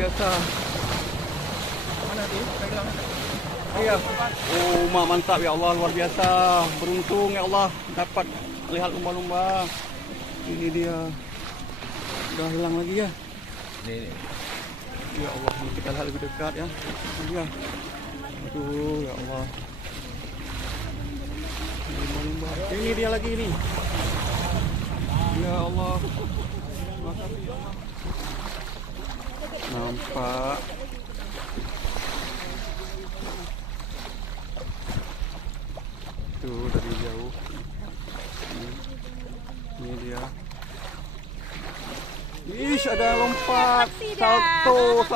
biasa. Mana tu? Pegang. Iya. Oh, mantap ya Allah, luar biasa. Beruntung ya Allah dapat lihat lumba-lumba. Ini dia. Udah hilang lagi ya. Ni. Ya Allah, kita lihat lebih dekat ya. Ya. Aduh, ya Allah. Lumba-lumba. Ini dia lagi ini. Ya Allah. Makasih ya Allah. Nampak. Tuh dari jauh. Ini dia. Ish, ada lompat. Salto.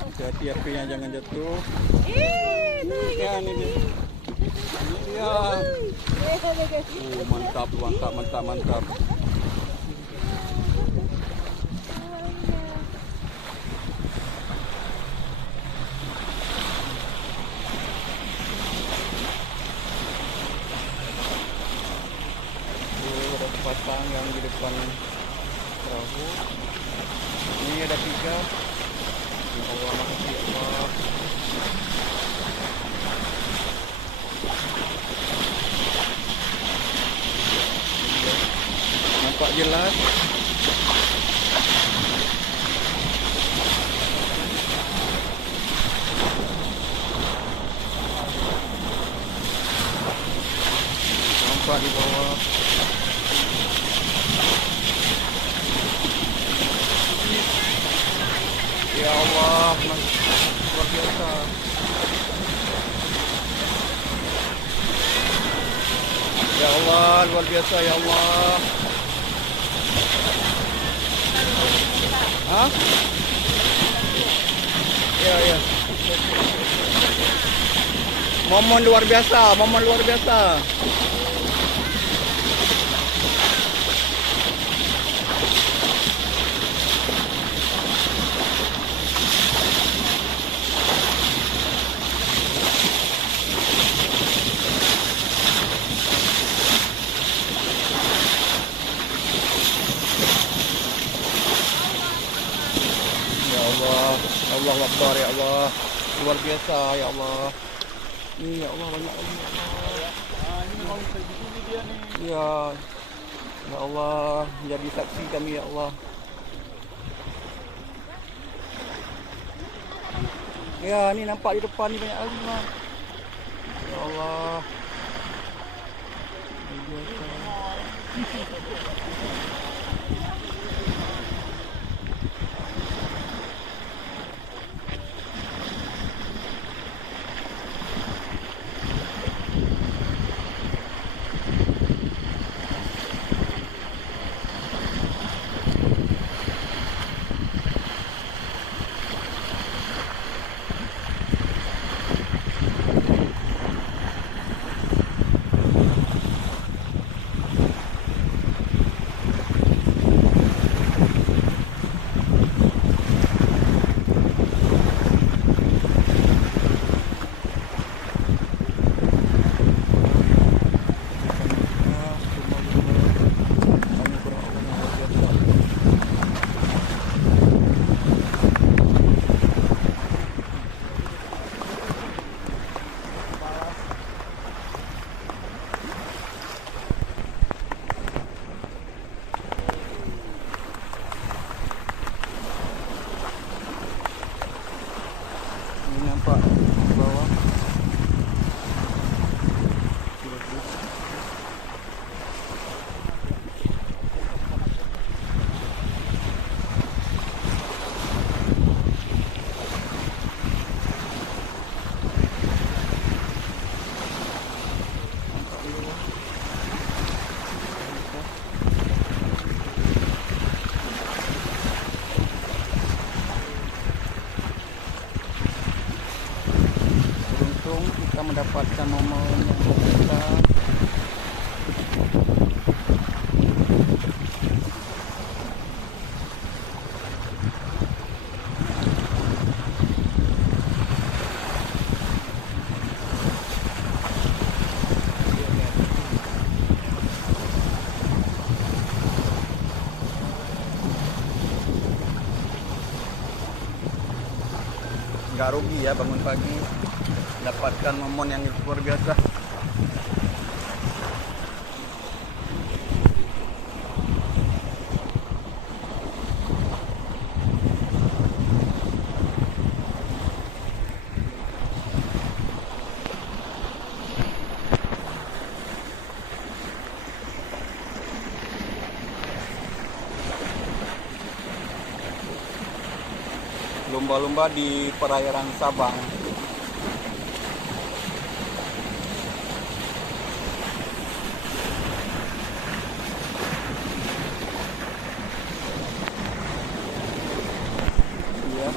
Hati-hati apinya, jangan jatuh. Ya, ini dia. Ini dia. Oh, mantap. Ada sepasang yang di depan perahu. Ini ada 3. Ya Allah, makasih Allah. Nampak jelas. Nampak di bawah. Ya Allah, luar biasa. Ya Allah, luar biasa ya Allah. Hah? Ya. Momen luar biasa. Allah Akbar ya Allah, luar biasa ya Allah. Ini ya Allah, banyak lagi ya Allah. Ini mau segini dia nih. Ya Allah, jadi saksi kami ya Allah. Ya, ini nampak di depan ni banyak lagi mah. Ya Allah. Luar biasa. Nampak di bawah. Kita mendapatkan momen yang besar. nggak rugi ya bangun pagi dapatkan momen yang luar biasa. Lumba-lumba di perairan Sabang. Iya.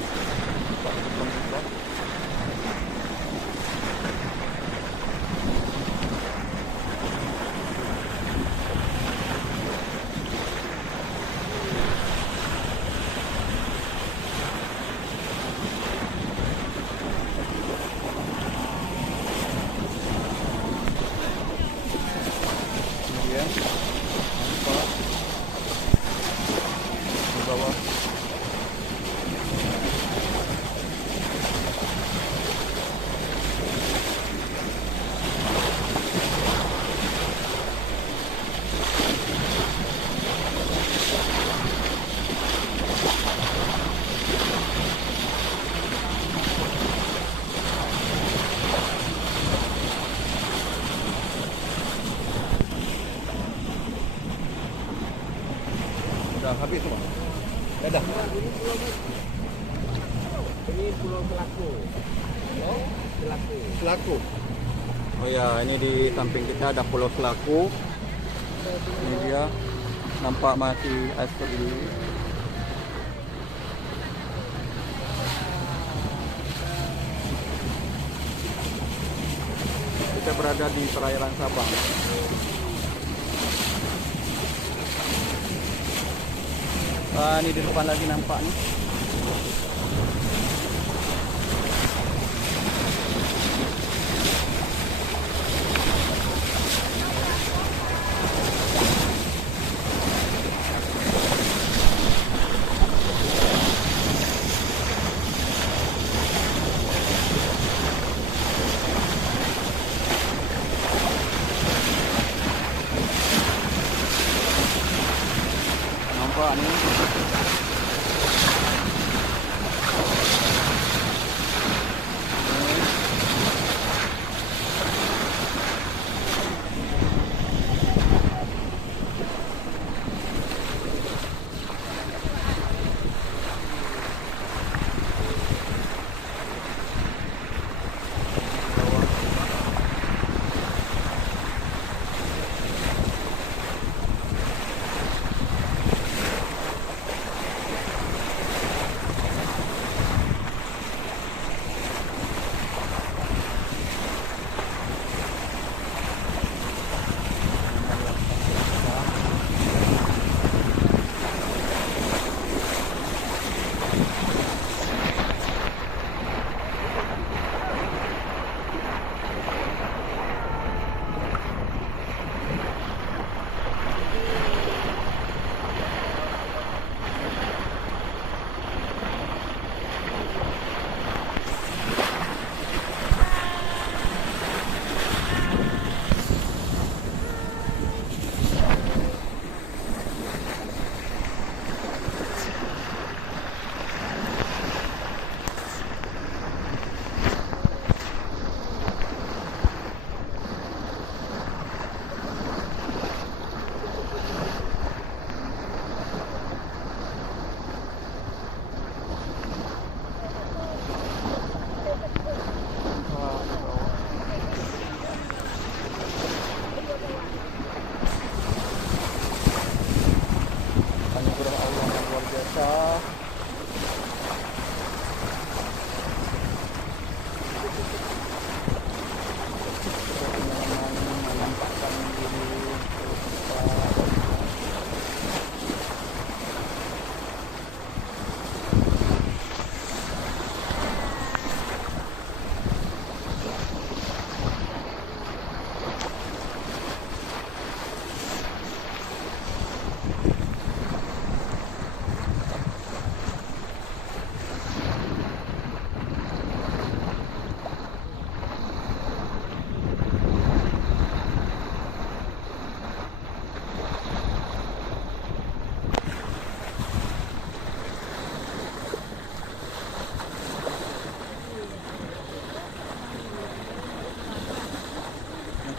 Kemudian apa di bawah udah habis semua. Dadah. Ini Pulau Selaku. Oh, Selaku. Selaku. Oh ya, ini di samping kita ada Pulau Selaku. Ini dia nampak masih asli. Kita berada di perairan Sabang. Ini di depan lagi nampak nih. Nampak nih.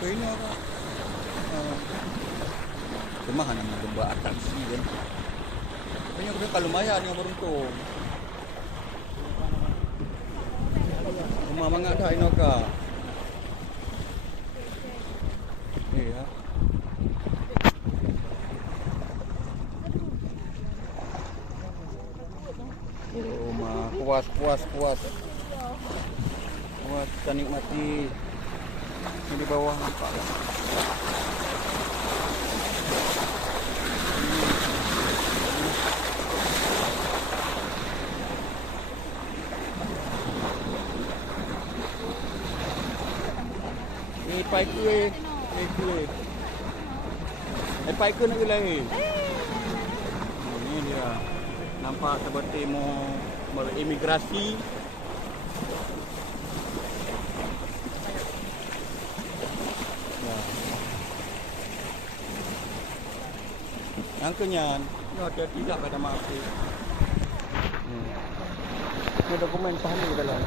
ini apa? Kemahan nama gemba atraksi kan. Kayaknya udah kalau lumayan yang beruntung. Rumah mangga dah ini kak. Iya. Rumah puas. Puas kita nikmati. Ini di bawah nampak kan. Ni pai kuih. Pai kuih nak lagi. Ini dia. Nampak seperti mau berimigrasi. Yang kenyan, hati-hati tak pada maaf. Ini dokumen sah ni dalam.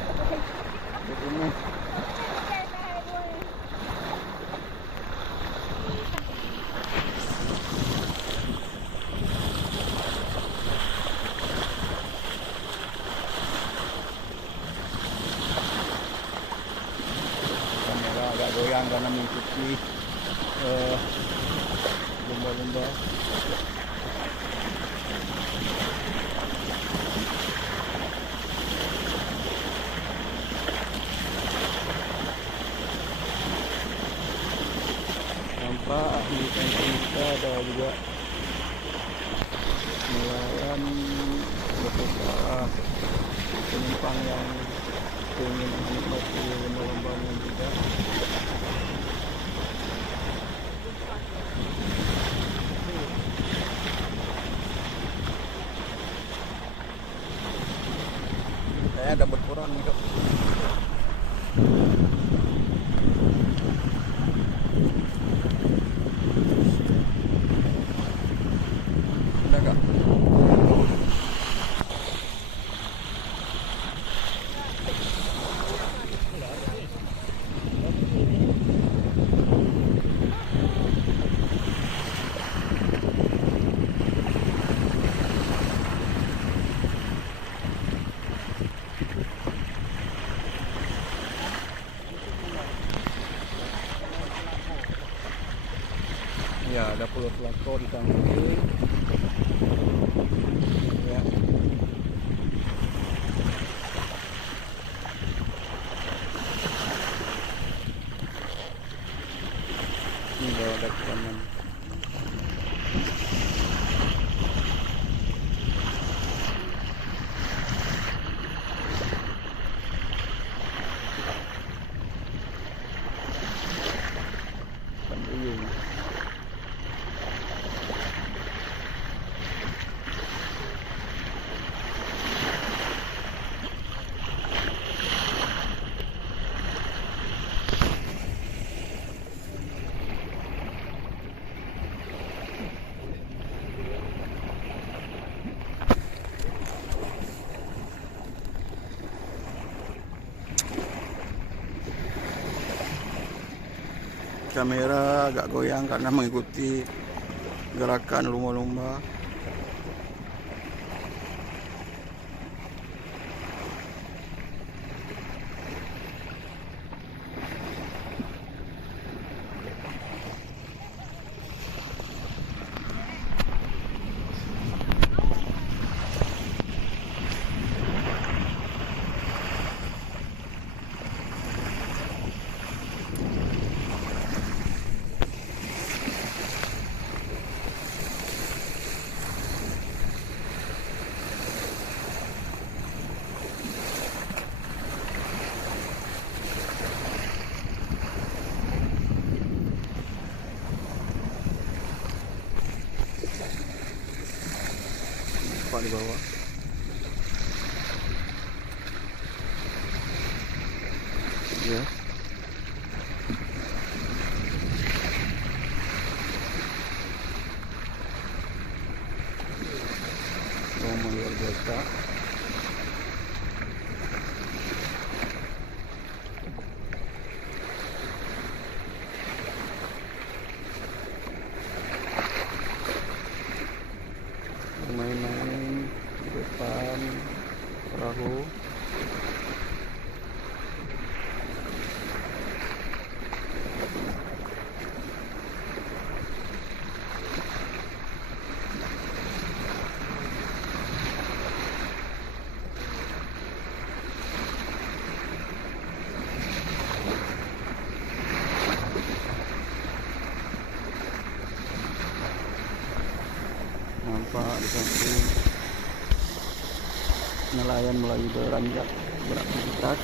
Dokumen. Kamera agak goyang kerana mengikuti lomba-lomba. Nampak di samping kita ada juga nelayan beserta penumpang yang ingin menikmati lomba-lomba juga. Saya ada berkurang hidup. Ada tak? Ya, ada pulau Selako di samping. Ya. Ini bawa dari kanan. Bandung. Kamera agak goyang karena mengikuti gerakan lumba-lumba. Nampak di bawah. Ya. Rumah luar biasa. di samping nelayan mulai beranjak beraktivitas.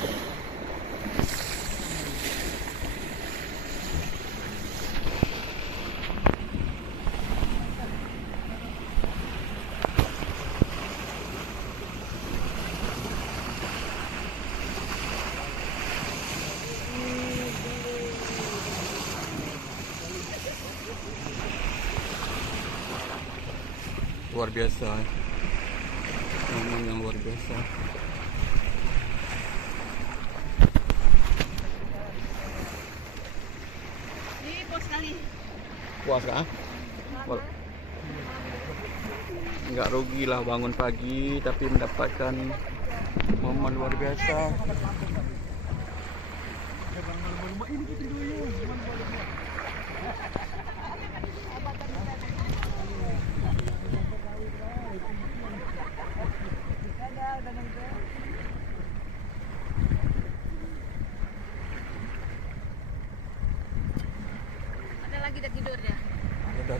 Luar biasa, momen yang luar biasa. Ini puas sekali. Puas kah? Enggak rugi lah bangun pagi tapi mendapatkan momen luar biasa. Ada lagi dah tidur dia. Ada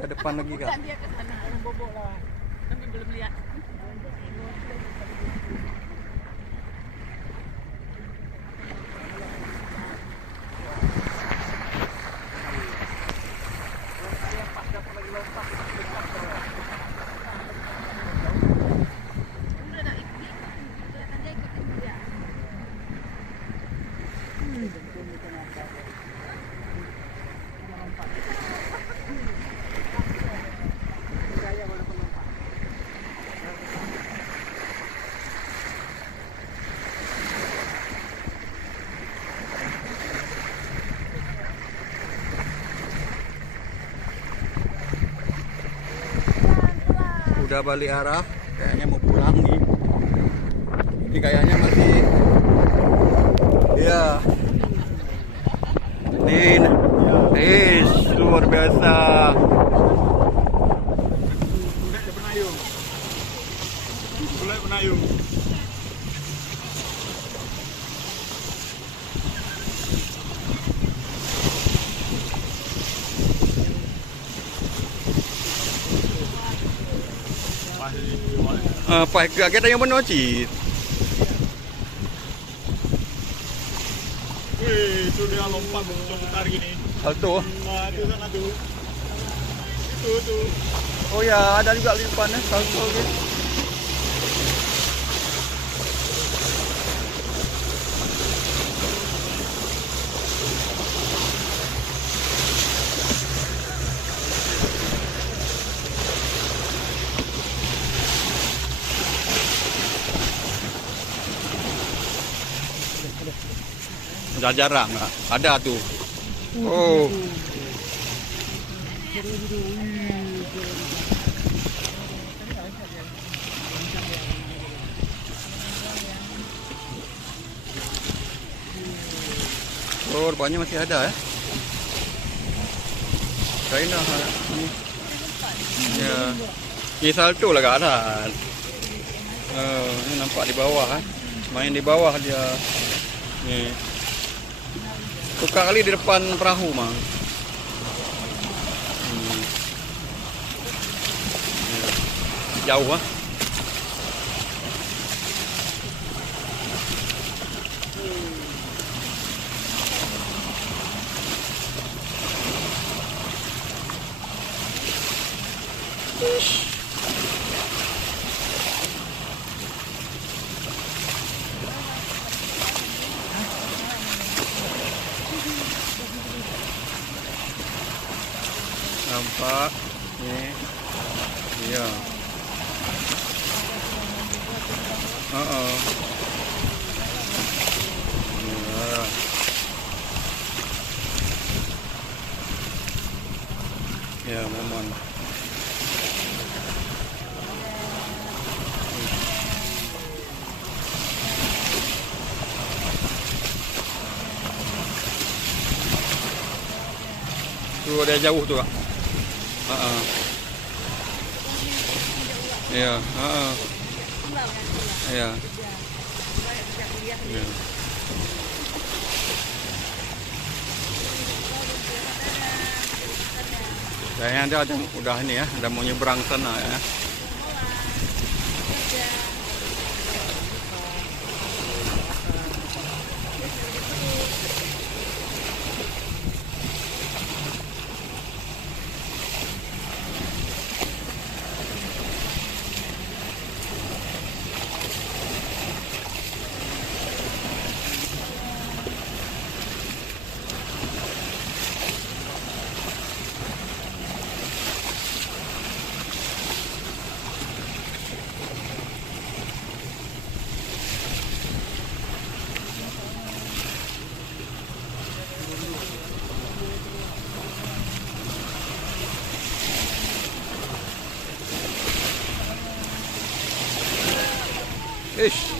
ke depan lagi kak? Dia ke sana. Bobok lah. Kami belum lihat. Udah balik arah, kayaknya mau pulang nih. Ini kayaknya masih, ya. Ini, luar biasa. Mulai menayung. Apa kita yang benar cit? Wih, itu dia lompat coba tarik ini. Salto. Nah, itu sana tuh. Itu tuh. Oh ya, ada juga di depan salto gitu. Udah jarang nggak? Ada tuh. Oh. Oh, rupanya masih ada ya. Kain dah. Ya. Ini salto lah kat atas. Ini nampak di bawah main di bawah dia. Nih. Suka kali di depan perahu mang. Jauh nampak nih, iya. Ya, momen. Tuh ada jauh tuh kak. Iya, iya. Iya. Kayaknya ada udah ini ya, ada mau nyebrang sana ya. Ish.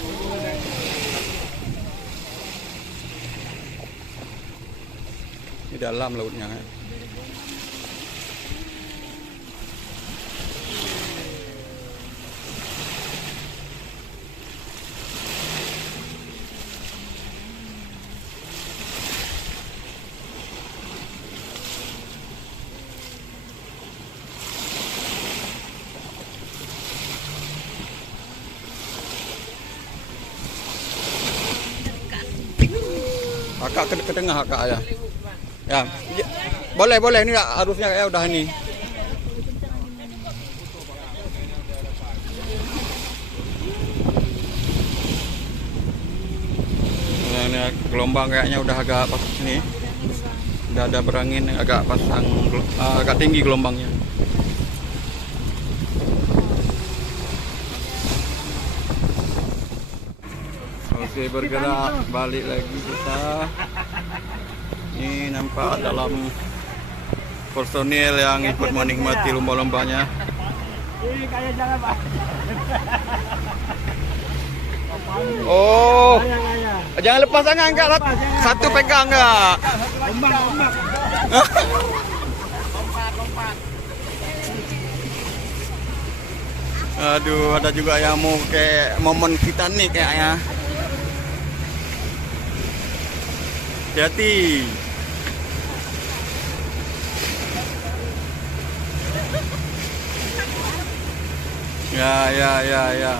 Di dalam lautnya. Akak ke tengah akak ya. Ya. Boleh ini harusnya ya udah ini. Nah, ini gelombang kayaknya udah agak pas ini. Udah ada berangin agak pasang agak tinggi gelombangnya. Oke, bergerak balik lagi kita. Ini nampak dalam personil yang ikut menikmati lomba-lombanya. Ini kayak jalan Pak. Oh, Kayak. jangan lepas tangan enggak. Satu pegang enggak. Ombak. Aduh, ada juga yang mau kayak momen Titanic kayaknya. Hati-hati. Ya.